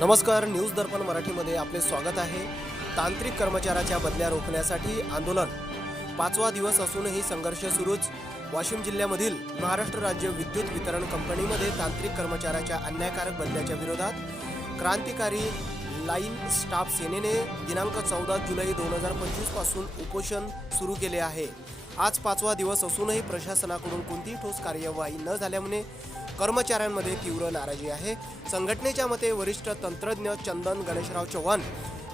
नमस्कार न्यूज दर्पण मराठीमध्ये आपले स्वागत आहे. तांत्रिक कर्मचाऱ्याच्या बदल्या रोखण्यासाठी आंदोलन. पाचवा दिवस असूनही संघर्ष सुरूच. वाशिम जिल्ह्यामधील महाराष्ट्र राज्य विद्युत वितरण कंपनीमध्ये तांत्रिक कर्मचाऱ्याच्या अन्यायकारक बदल्याच्या विरोधात क्रांतिकारी लाईन स्टाफ सेनेने दिनांक चौदा जुलै दोन हजार पंचवीसपासून उपोषण सुरू केले आहे. आज पाचवा दिवस असूनही प्रशासनाकडून कोणतीही ठोस कार्यवाही न झाल्यामुळे कर्मचाऱ्यांमध्ये तीव्र नाराजी आहे. संघटनेच्या मते वरिष्ठ तंत्रज्ञ चंदन गणेशराव चव्हाण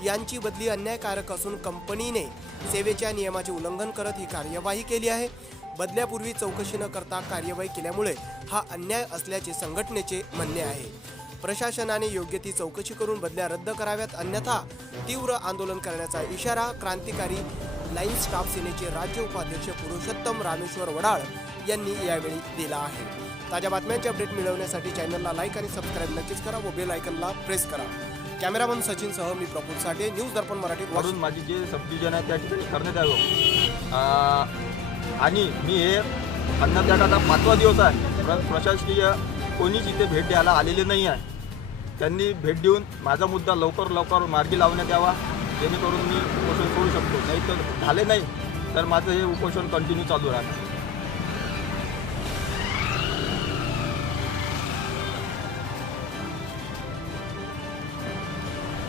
यांची बदली अन्यायकारक असून कंपनीने सेवेच्या नियमाचे उल्लंघन करत ही कार्यवाही केली आहे. बदल्यापूर्वी चौकशी न करता कार्यवाही केल्यामुळे हा अन्याय असल्याचे संघटनेचे म्हणणे आहे. प्रशासनाने योग्य ती चौकशी करून बदल्या रद्द कराव्यात अन्यथा तीव्र आंदोलन करण्याचा इशारा क्रांतिकारी लाईन स्टाफ सेनेचे राज्य उपाध्यक्ष पुरुषोत्तम रामेश्वर वडाळ यांनी यावेळी दिला आहे. ताज्या बातम्यांचे अपडेट मिळवण्यासाठी चॅनलला लाईक आणि सबस्क्राईब नक्कीच करा व बेल आयकनला प्रेस करा. कॅमेरामन सचिनसह मी प्रफुल साठे न्यूज दर्पण मराठी वरून माझी जे सबडिव्हिजन आहे त्या ठिकाणी करण्यात यावं. आणि मी हे अन्नत्यागाचा पाचवा दिवस आहे. प्र प्रशासकीय कोणीच इथे भेट द्यायला आलेले नाही आहे त्यांनी भेट देऊन माझा मुद्दा लवकर लवकर मार्गी लावण्यात यावा. जेणेकरून मी उपोषण करू शकतो. नाही तर झाले नाही तर माझं हे उपोषण कंटिन्यू चालू राहणार.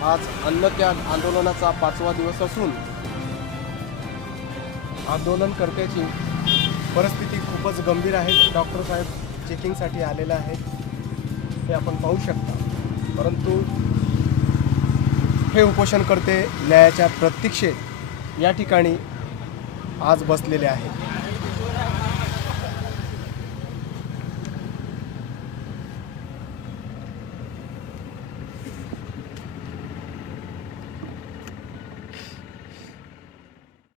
आज अन्नत्याग आंदोलनाचा पाचवा दिवस असून आंदोलनकर्त्याची परिस्थिती खूपच गंभीर आहे. डॉक्टर साहेब चेकिंगसाठी आलेले आहेत. हे आपण पाहू शकता. परंतु हे उपोषणकर्ते न्यायाच्या प्रतीक्षेत या ठिकाणी आज बसलेले आहेत.